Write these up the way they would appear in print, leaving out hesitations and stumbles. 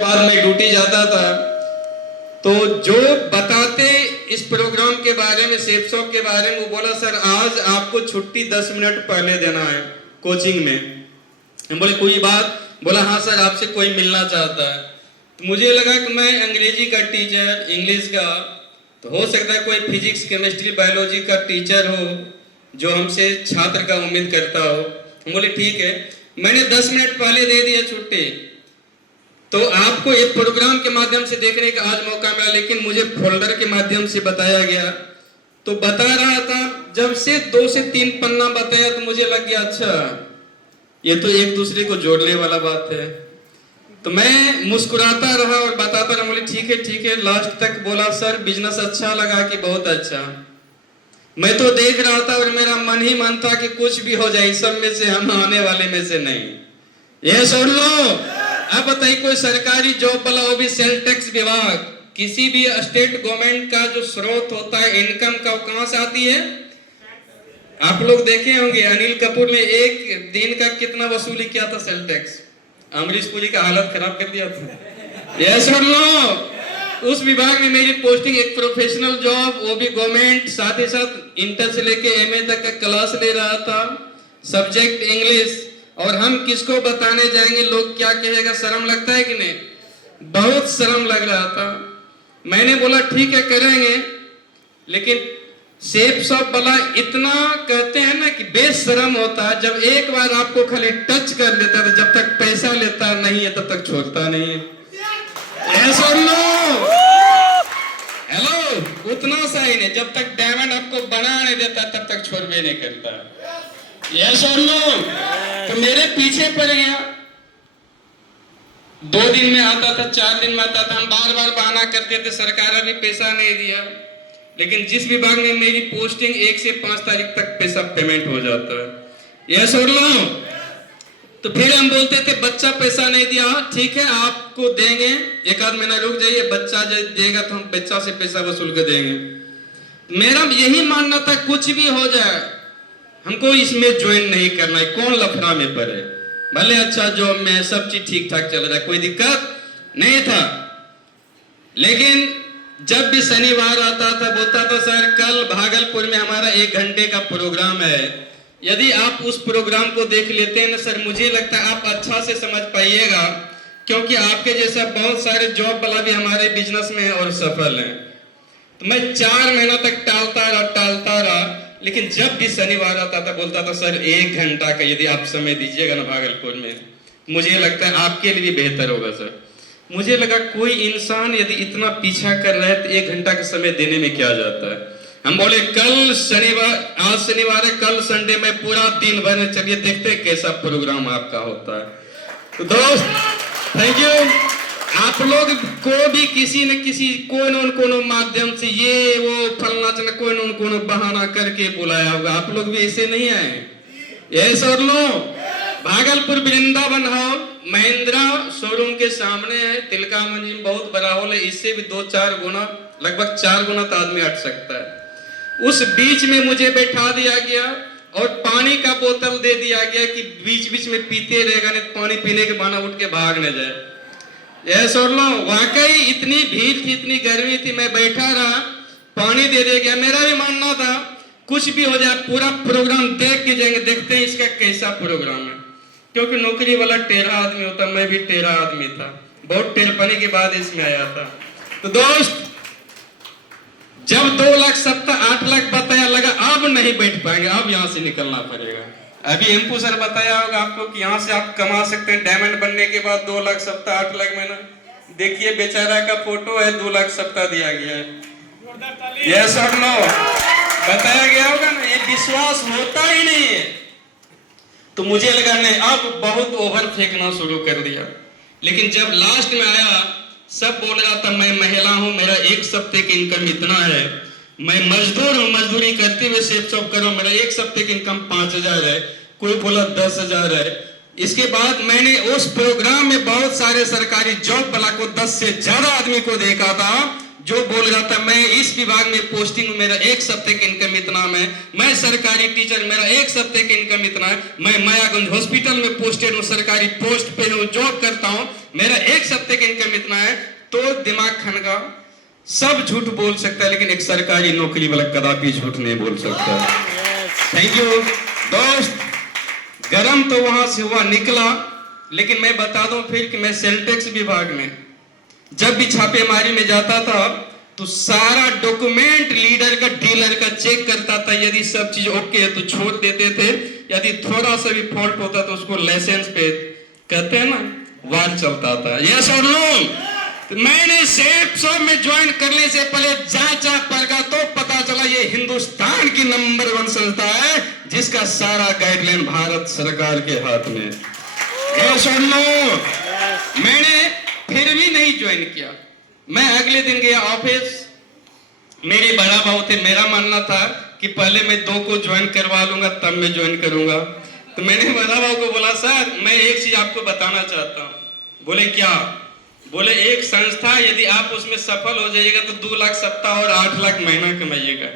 बाद में ड्यूटी जाता था तो जो बताते इस प्रोग्राम के बारे में, सेफ शॉप के बारे में, वो बोला सर आज आपको छुट्टी 10 मिनट पहले देना है कोचिंग में। हम बोले कोई बात? बोला हाँ सर आपसे कोई मिलना चाहता है। तो मुझे लगा कि मैं अंग्रेजी का टीचर, इंग्लिश का, तो हो सकता है कोई फिजिक्स, केमिस्ट्री, बायोलॉजी का टीचर हो जो हमसे छात्र का उम्मीद करता हो। हम बोले ठीक है। मैंने 10 मिनट पहले दे दिया छुट्टी। तो आपको एक प्रोग्राम के माध्यम से देखने का आज मौका मिला, लेकिन मुझे फोल्डर के माध्यम से बताया गया। तो बता रहा था, जब से 2 से 3 पन्ना बताया तो मुझे लग गया अच्छा ये तो एक दूसरे को जोड़ने वाला बात है। तो मैं मुस्कुराता रहा और बताता रहा। बोले ठीक है। लास्ट तक बोला सर बिजनेस अच्छा लगा कि बहुत अच्छा। मैं तो देख रहा था और मेरा मन ही मन था कि कुछ भी हो जाए, सब में से हम आने वाले में से नहीं। ये सुन लो। अब बताइए कोई सरकारी जॉब वाला, वो भी सेल टैक्स विभाग, किसी भी स्टेट गवर्नमेंट का जो स्रोत होता है इनकम का, वो कहां से आती है? आप लोग देखे होंगे अनिल कपूर ने एक दिन का कितना वसूली किया था सेल टैक्स। अमरीश पुरी का हालत खराब कर दिया था। ये सुन लो। उस विभाग में मेरी पोस्टिंग, एक प्रोफेशनल जॉब, वो भी गवर्नमेंट, साथ ही साथ इंटर से लेके एमए तक का क्लास ले रहा था, सब्जेक्ट इंग्लिश। और हम किसको बताने जाएंगे, लोग क्या कहेगा, शर्म लगता है कि नहीं? बहुत शर्म लग रहा था। मैंने बोला ठीक है करेंगे, लेकिन सेफ शॉप वाला इतना कहते हैं ना कि बेशर्म होता है। जब एक बार आपको खाली टच कर लेता है, जब तक पैसा लेता नहीं है तब तक छोड़ता नहीं है। सुन लो, हेलो, उतना सा ही नहीं, जब तक डायमंड आपको बना नहीं देता तब तक छोड़वे नहीं करता। ये सुन लो। तो मेरे पीछे पड़ गया। 2 दिन में आता था, 4 दिन में आता था। हम बार बार बहाना करते थे सरकार अभी पैसा नहीं दिया, लेकिन जिस विभाग में मेरी पोस्टिंग 1 से 5 तारीख तक पैसा पेमेंट हो जाता है। यह सुन लो। तो फिर हम बोलते थे बच्चा पैसा नहीं दिया, ठीक है आपको देंगे, 1 आध महीना रुक जाइए, बच्चा देगा तो हम बच्चा से पैसा वसूल कर देंगे। मेरा यही मानना था कुछ भी हो जाए हमको इसमें ज्वाइन नहीं करना है। कौन लफड़ा में पड़े, भले अच्छा जॉब में सब चीज ठीक ठाक चल रहा है, कोई दिक्कत नहीं था। लेकिन जब भी शनिवार आता था बोलता था सर कल भागलपुर में हमारा 1 घंटे का प्रोग्राम है, यदि आप उस प्रोग्राम को देख लेते हैं ना सर, मुझे लगता है आप अच्छा से समझ पाइएगा, क्योंकि आपके जैसा बहुत सारे जॉब वाला भी हमारे बिजनेस में है और सफल है। तो मैं 4 महीना तक टालता रहा, लेकिन जब भी शनिवार आता था बोलता था सर 1 घंटा का यदि आप समय दीजिएगा ना भागलपुर में, मुझे लगता है आपके लिए भी बेहतर होगा सर। मुझे लगा कोई इंसान यदि इतना पीछा कर रहा है तो 1 घंटा का समय देने में क्या जाता है। हम बोले कल शनिवार, आज शनिवार है, कल संडे में पूरा दिन भर, चलिए देखते हैं कैसा प्रोग्राम आपका होता है। तो दोस्त थैंक यू। आप लोग को भी किसी न किसी कोनो माध्यम से ये वो फलना चलना कोनो बहाना करके बुलाया होगा। आप लोग भी ऐसे नहीं आए। ये सुन लो, भागलपुर वृंदावन हॉल महिंद्रा शोरूम के सामने है, तिलका मंजिल में बहुत बड़ा हॉल है, इससे भी 2-4 गुना, लगभग 4 गुना तो आदमी हट सकता है। उस बीच में मुझे बैठा दिया गया और पानी का बोतल दे दिया गया कि बीच बीच में पीते रहेगा, नहीं पानी पीने के बहाना उठ के भाग न जाए। यह सुन लो, वाकई इतनी भीड़ थी, इतनी गर्मी थी, मैं बैठा रहा, पानी दे दिया गया। मेरा भी मानना था कुछ भी हो जाए पूरा प्रोग्राम देख के जाएंगे, देखते हैं इसका कैसा प्रोग्राम है, क्योंकि नौकरी वाला टेढ़ा आदमी होता, मैं भी टेढ़ा आदमी था, बहुत टेढ़पने के बाद इसमें आया था। तो दोस्त जब 2,70,000 8 लाख बताया, लगा अब नहीं बैठ पाएंगे, अब यहाँ से निकलना पड़ेगा। अभी एम्पू सर बताया होगा आपको कि यहाँ से आप कमा सकते हैं डायमंड बनने के बाद 2,70,000 8 लाख महीना। देखिए बेचारा का फोटो है, 2,70,000 दिया गया है। ये सब लो बताया गया होगा ना, ये विश्वास होता ही नहीं है। तो मुझे लगा नहीं, अब बहुत ओवर फेंकना शुरू कर दिया। लेकिन जब लास्ट में आया, सब बोल रहा था मैं महिला हूं, मेरा 1 सप्ते की इनकम इतना है, मैं मजदूर हूं, मजदूरी करते हुए सेफ शॉप करो, मेरा 1 सप्ते की इनकम 5,000 है, कोई बोला 10,000 है। इसके बाद मैंने उस प्रोग्राम में बहुत सारे सरकारी जॉब वाला को 10 से ज्यादा आदमी को देखा था जो बोल रहा था मैं इस विभाग में पोस्टिंग हूं, मेरा 1 सप्ते की इनकम इतना है, मैं सरकारी टीचर, मेरा 1 सप्ते की इनकम इतना है, मैं मायागंज हॉस्पिटल में पोस्टेड हूं, सरकारी पोस्ट पे हूं, जॉब करता हूं, मेरा 1 सप्ते की इनकम में है तो दिमाग खनका, सब झूठ बोल सकता है लेकिन एक सरकारी नौकरी वाला कदापि झूठ नहीं बोल सकता। थैंक यू दोस्त। गरम तो वहां से हुआ निकला, लेकिन मैं बता दूं फिर कि मैं सेल टैक्स विभाग में जब भी छापेमारी में जाता था तो सारा डॉक्यूमेंट लीडर का डीलर का चेक करता था। यदि सब चीज ओके है तो छोड़ देते थे, यदि थोड़ा सा भी फॉल्ट होता तो उसको लाइसेंस पे कहते हैं ना वार चलता था। यस और नो? तो मैंने सेफ शॉप में ज्वाइन करने से पहले जांचा परखा तो पता चला ये हिंदुस्तान की नंबर 1 संस्था है जिसका सारा गाइडलाइन भारत सरकार के हाथ में। यस और नो? मैंने फिर भी नहीं ज्वाइन किया। मैं अगले दिन गया ऑफिस, मेरे बड़ा भाव थे, मेरा मानना था कि पहले मैं 2 को ज्वाइन करवा लूंगा तब मैं ज्वाइन करूंगा। तो मैंने बड़ा भाव को बोला सर मैं एक चीज आपको बताना चाहता हूं। बोले क्या? बोले एक संस्था यदि आप उसमें सफल हो जाइएगा तो 2 लाख सप्ताह और 8 लाख महीना कमाइएगा।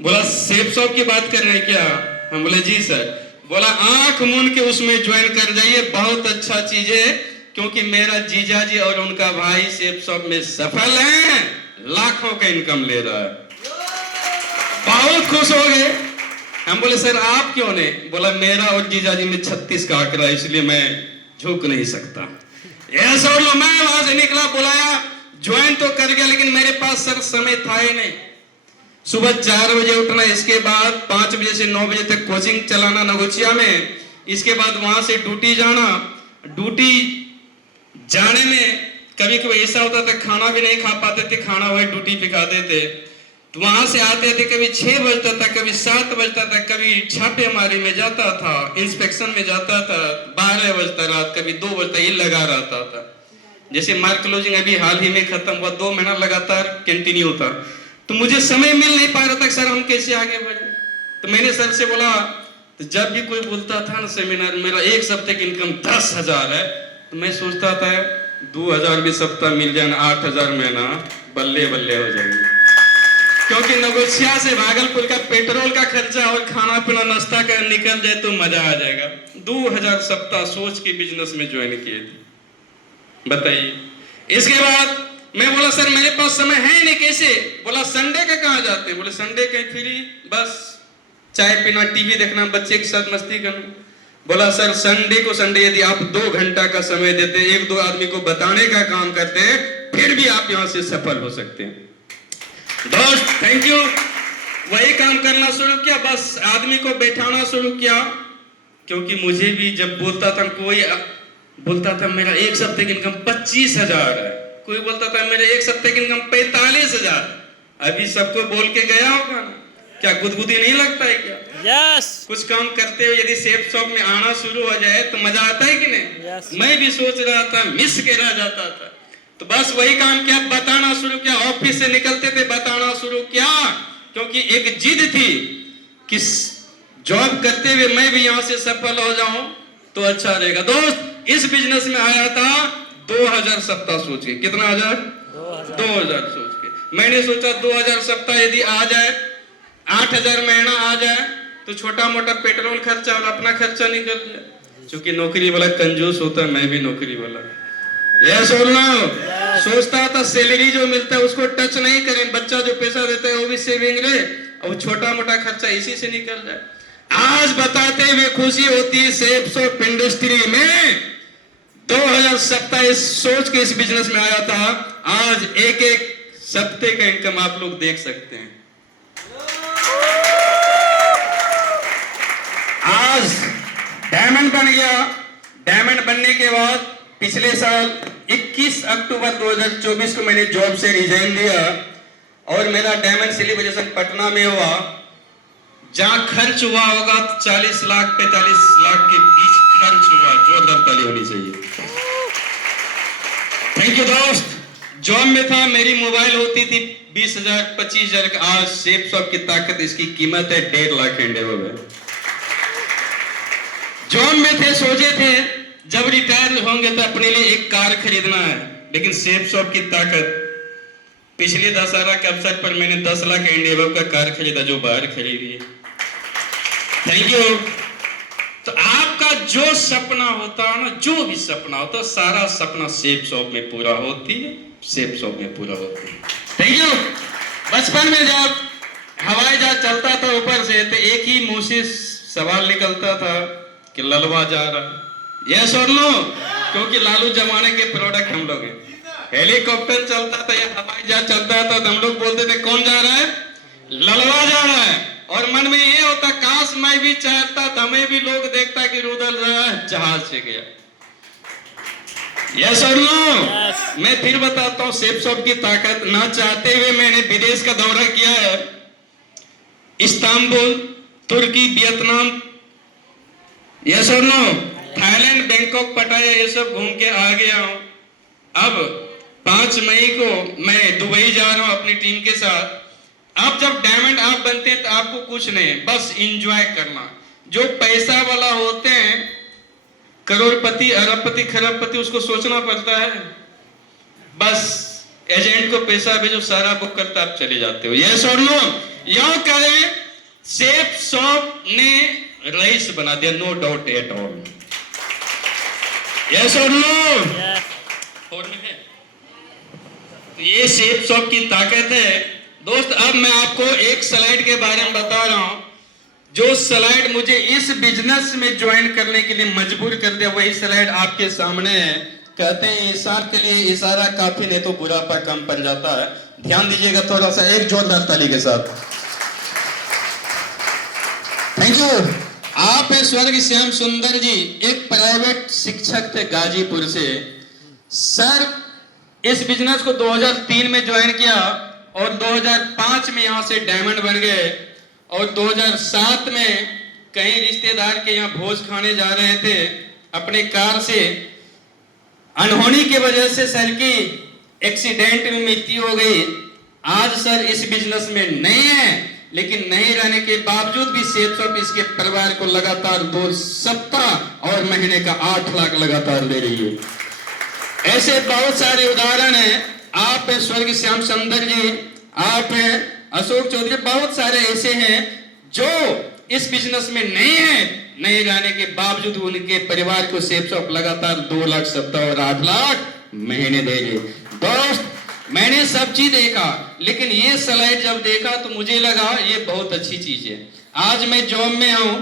बोला सेफ शॉप की बात कर रहे हैं क्या? हम बोले जी सर। बोला आंख मूंद के उसमें ज्वाइन कर जाइए, बहुत अच्छा चीज है, क्योंकि मेरा जीजा जी और उनका भाई सेफ शॉप में सफल हैं, लाखों का इनकम ले रहा है। बहुत खुश हो गए। हम बोले सर आप क्यों नहीं? बोला मेरा और जीजा जी में 36 का आंकड़ा, इसलिए मैं झुक नहीं सकता। ऐसा लो, मैं वहां से निकला, बुलाया, ज्वाइन तो कर गया, लेकिन मेरे पास सर समय था ही नहीं। सुबह 4 बजे उठना, इसके बाद 5 बजे से 9 बजे तक कोचिंग चलाना नगोचिया में, इसके बाद वहां से ड्यूटी जाना। ड्यूटी जाने में कभी कभी ऐसा होता था खाना भी नहीं खा पाते थे, खाना वही ड्यूटी पे खाते थे। तो वहां से आते थे कभी 6 बजता था, कभी 7 बजता था, कभी छापेमारी में जाता था, इंस्पेक्शन में जाता था 12 बजता रात, कभी 2 बजता, ये लगा रहता था। जैसे मार्क क्लोजिंग अभी हाल ही में खत्म हुआ, 2 महीना लगातार कंटिन्यू था। तो मुझे समय मिल नहीं पा रहा था सर हम कैसे आगे बढ़े। तो मैंने सर से बोला, तो जब भी कोई बोलता था ना सेमिनार, मेरा एक सप्ताह की इनकम 10,000 है, तो मैं सोचता था 2,000 भी सप्ताह मिल जाए ना, 8,000 महीना बल्ले बल्ले हो जाएंगे। क्योंकि नगोचिया से भागलपुर का पेट्रोल का खर्चा और खाना पीना नाश्ता का निकल जाए तो मजा आ जाएगा। 2,000 सप्ताह सोच के बिजनेस में ज्वाइन किए थे, बताइए। इसके बाद मैं बोला सर मेरे पास समय है नहीं, कैसे? बोला संडे का कहाँ जाते हैं? बोले संडे कहीं फ्री, बस चाय पीना, टीवी देखना, बच्चे के साथ मस्ती करना। बोला सर संडे को संडे यदि आप 2 घंटा का समय देते, 1-2 आदमी को बताने का काम करते हैं, फिर भी आप यहां से सफल हो सकते हैं। दोस्त थैंक यू। वही काम करना शुरू किया, बस आदमी को बैठाना शुरू किया, क्योंकि मुझे भी जब बोलता था, कोई बोलता था मेरा एक सप्ताह की इनकम 25,000 है, कोई बोलता था मेरे एक सप्ताह की इनकम 45,000। अभी सबको बोल के गया होगा ना, क्या गुदगुदी नहीं लगता है क्या? यस। कुछ काम करते हुए यदि सेफ शॉप में आना शुरू हो जाए तो मजा आता है कि नहीं? Yes. मैं भी सोच रहा था, मिस के रह जाता था। तो बस वही काम किया, बताना शुरू किया, ऑफिस से निकलते थे बताना शुरू किया, क्योंकि एक जिद थी कि जॉब करते हुए मैं भी यहाँ से सफल हो जाऊं तो अच्छा रहेगा। दोस्त इस बिजनेस में आया था 2,000 सप्ताह सोच के। कितना हजार? 2,000 सोच के। मैंने सोचा 2,000 सप्ताह यदि आ जाए, 8,000 महीना आ जाए तो छोटा मोटा पेट्रोल खर्चा और अपना खर्चा निकल जाए। क्योंकि नौकरी वाला कंजूस होता है, मैं भी नौकरी वाला। यस और नो? सोचता था सैलरी जो मिलता है उसको टच नहीं करें, बच्चा जो पैसा देता है वो भी सेविंग रहे और छोटा मोटा खर्चा इसी से निकल जाए। आज बताते हुए खुशी होती है, सेफ शॉप इंडस्ट्री में 2,000 सप्ताह इस सोच के इस बिजनेस में आया था। आज एक सप्ताह का इनकम आप लोग देख सकते हैं। आज डायमंड बन गया। डायमंड बनने के बाद पिछले साल 21 अक्टूबर 2024 को मैंने जॉब से रिजाइन दिया और मेरा डायमंड सेलिब्रेशन पटना में हुआ, जहां खर्च हुआ होगा 40 लाख 45 लाख के बीच खर्च हुआ। जोरदार ताली होनी चाहिए। थैंक यू दोस्त। जॉब में था, मेरी मोबाइल होती थी 20,000 25,000 का। आज सेफ शॉप की ताकत, इसकी कीमत है 1.5 लाख इंडिया में। जॉब में थे, सोचे थे जब रिटायर होंगे तो अपने लिए एक कार खरीदना है, लेकिन सेफ शॉप की ताकत, पिछले दशहरा के अवसर पर मैंने 10 लाख इंडिया का कार खरीदा जो बाहर खरीदी है। Thank you. तो आप आपका जो सपना होता है ना, जो भी सपना होता है, सारा सपना सेफ शॉप में पूरा होती है, सेफ शॉप में पूरा होती है। Thank you. बचपन में जब हवाई जहाज चलता था ऊपर से, तो एक ही मुंह से सवाल निकलता था कि ललवा जा रहा। यस और नो? क्योंकि लालू जमाने के प्रोडक्ट हम लोग हैं। हेलीकॉप्टर चलता था या हवाई जहाज चलता था तो हम लोग बोलते थे कौन जा रहा है? ललवा जा रहा है। और मन में ये होता, काश मैं भी चाहता था, हमें भी लोग देखता कि रुदल जहाज से गया। यस और नो? मैं फिर बताता हूँ सेफ शॉप की ताकत। ना चाहते हुए मैंने विदेश का दौरा किया है, इस्तांबुल, तुर्की, वियतनाम, यस और नो, थाईलैंड, बैंकॉक, पटाया, ये सब घूम के आ गया हूं। अब 5 मई को मैं दुबई जा रहा हूं अपनी टीम के साथ। अब जब डायमंड आप बनते हैं तो आपको कुछ नहीं, बस एंजॉय करना। जो पैसा वाला होते हैं, करोड़पति, अरबपति, खरबपति, उसको सोचना पड़ता है, बस एजेंट को पैसा भेजो, सारा बुक करता, आप चले जाते हो। यस और नो? यू करें, सेफ शॉप ने रईस बना दिया, no doubt at all. Yes और नो? और में है तो ये सेफ शॉप की ताकत है दोस्त। अब मैं आपको एक स्लाइड के बारे में बता रहा हूं, जो स्लाइड मुझे इस बिजनेस में ज्वाइन करने के लिए मजबूर कर दिया, वही स्लाइड आपके सामने है। कहते हैं इंसान के लिए इशारा काफी नहीं तो बुढ़ापा कम पड़ जाता है। ध्यान दीजिएगा थोड़ा सा, एक जोरदार ताली के साथ। Thank you. आप स्वर्ग श्याम सुंदर जी एक प्राइवेट शिक्षक थे गाजीपुर से। सर इस बिजनेस को 2003 में ज्वाइन किया और 2005 में यहां से डायमंड बन गए। और 2007 में कहीं रिश्तेदार के यहाँ भोज खाने जा रहे थे, अपने कार से अनहोनी की वजह से सर की एक्सीडेंट में मृत्यु हो गई। आज सर इस बिजनेस में नहीं है, लेकिन नहीं रहने के बावजूद भी सेफ शॉप इसके परिवार को लगातार 2 सप्ताह और महीने का 8 लाख लगातार दे रही है। ऐसे बहुत सारे उदाहरण हैं। आप स्वर्ग श्याम सुंदर जी, आप अशोक चौधरी, बहुत सारे ऐसे हैं जो इस बिजनेस में नहीं है, नहीं रहने के बावजूद उनके परिवार को सेफ शॉप लगातार 2 लाख सप्ताह और 8 लाख महीने दे रही है। दोस्त मैंने सब चीज देखा, लेकिन ये स्लाइड जब देखा तो मुझे लगा ये बहुत अच्छी चीज है। आज मैं जॉब में हूं,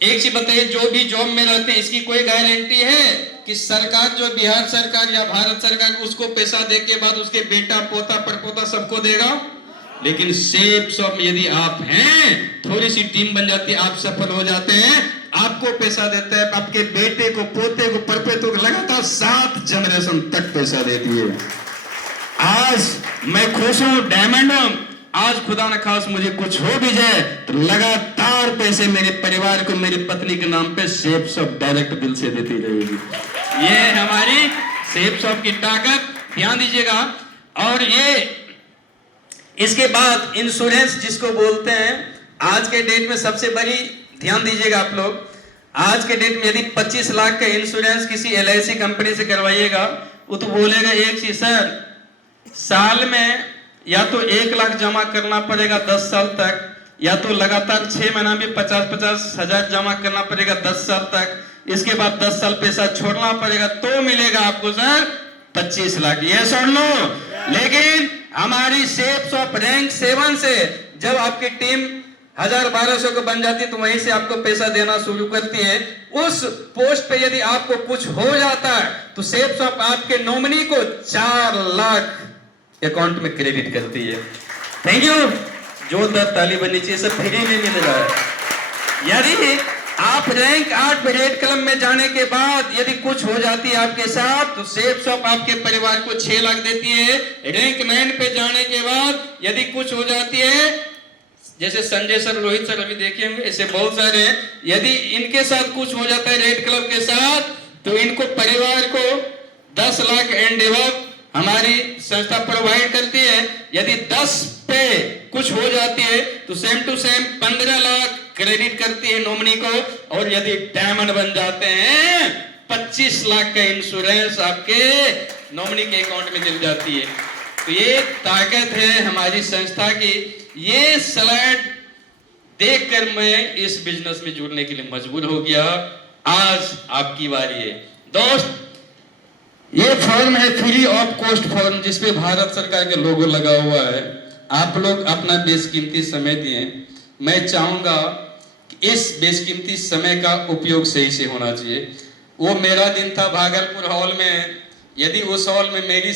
एक चीज बताइए, जो भी जॉब में रहते हैं इसकी कोई गारंटी है कि सरकार, जो बिहार सरकार या भारत सरकार, उसको पैसा दे के बाद उसके बेटा, पोता, परपोता सबको देगा? लेकिन सेफ शॉप में यदि आप हैं, थोड़ी सी टीम बन जाती है, आप सफल हो जाते हैं, आपको पैसा देता है, आपके बेटे को, पोते को, परपोते को, लगातार 7 जनरेशन तक पैसा देती है। आज मैं खुश हूं, डायमंड हूं। आज खुदा न खास मुझे कुछ हो भी जाए तो लगातार पैसे मेरे परिवार को, मेरी पत्नी के नाम पे सेफ शॉप डायरेक्ट बिल से देती रहेगी। ये हमारी सेफ शॉप की ताकत, ध्यान दीजिएगा। और ये इसके बाद इंश्योरेंस जिसको बोलते हैं, आज के डेट में सबसे बड़ी, ध्यान दीजिएगा आप लोग, आज के डेट में यदि 25 लाख का इंश्योरेंस किसी LIC कंपनी से करवाइएगा, वो तो बोलेगा एक चीज, सर साल में या तो 1 लाख जमा करना पड़ेगा 10 साल तक, या तो लगातार 6 महीना में 50-50 हजार जमा करना पड़ेगा 10 साल तक, इसके बाद 10 साल पैसा छोड़ना पड़ेगा, तो मिलेगा आपको सर 25 लाख। यस और नो? लेकिन हमारी सेफ शॉप रैंक 7 से जब आपकी टीम 1000-1200 को बन जाती है तो वहीं से आपको पैसा देना शुरू करती है। उस पोस्ट पे यदि आपको कुछ हो जाता है तो सेफ शॉप आपके नॉमिनी को 4 लाख अकाउंट में क्रेडिट करती है। Thank you. जोरदार ताली बननी चाहिए, सब फ्री में मिल रहा है। यदि आप रैंक 8 पे रेड क्लब में जाने के बाद यदि कुछ हो जाती है आपके साथ तो सेफ शॉप आपके परिवार को 6 लाख देती है। रैंक 9 पे जाने के बाद यदि कुछ हो जाती है, जैसे संजय सर, रोहित सर अभी देखे होंगे, ऐसे बहुत सारे हैं, यदि इनके साथ कुछ हो जाता है रेड क्लब के साथ तो इनको परिवार को 10 लाख एंड एबव हमारी संस्था प्रोवाइड करती है। यदि 10 पे कुछ हो जाती है तो same to same 15 lakh credit करती है नॉमिनी को, और यदि डायमंड बन जाते हैं 25 लाख का इंश्योरेंस आपके नॉमिनी के अकाउंट में मिल जाती है। तो ये ताकत है हमारी संस्था की। ये स्लाइड देखकर मैं इस बिजनेस में जुड़ने के लिए मजबूर हो गया। आज आपकी बारी है। दोस्त, ये फॉर्म है फ्री ऑफ कॉस्ट फॉर्म, जिसपे भारत सरकार के लोगो लगा हुआ है। आप लोग अपना बेशकीमती समय दिए। मैं चाहूंगा कि इस बेशकीमती समय का उपयोग सही से होना चाहिए। वो मेरा दिन था भागलपुर हॉल में, यदि उस हॉल में मेरी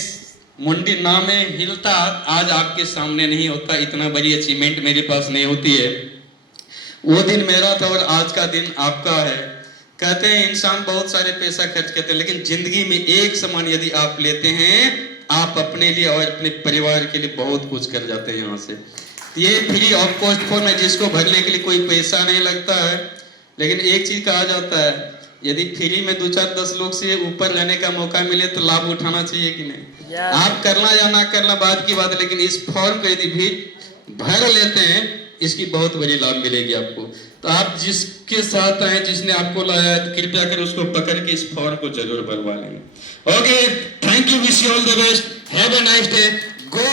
मुंडी ना में हिलता, आज आपके सामने नहीं होता, इतना बड़ी अचीवमेंट मेरे पास नहीं होती है। वो दिन मेरा था और आज का दिन आपका है। कहते हैं इंसान बहुत सारे पैसा खर्च करते हैं, लेकिन जिंदगी में एक समान यदि आप लेते हैं, आप अपने लिए और अपने परिवार के लिए बहुत कुछ कर जाते हैं यहाँ से। ये फ्री ऑफ कॉस्ट फॉर्म है, जिसको भरने के लिए कोई पैसा नहीं लगता है। लेकिन एक चीज कहा जाता है, यदि फ्री में 2-4-10 लोग से ऊपर रहने का मौका मिले तो लाभ उठाना चाहिए कि नहीं? आप करना या ना करना बात की बात है, लेकिन इस फॉर्म को यदि भी भर लेते हैं, इसकी बहुत बड़ी लाभ मिलेगी आपको। तो आप जिसके साथ आए, जिसने आपको लाया, तो कृपया कर उसको पकड़ के इस फॉर्म को जरूर भरवा लेंगे। Okay, thank you, wish you all the best, have a nice day, go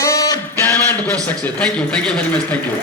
dam and go success. Thank you very much, thank you.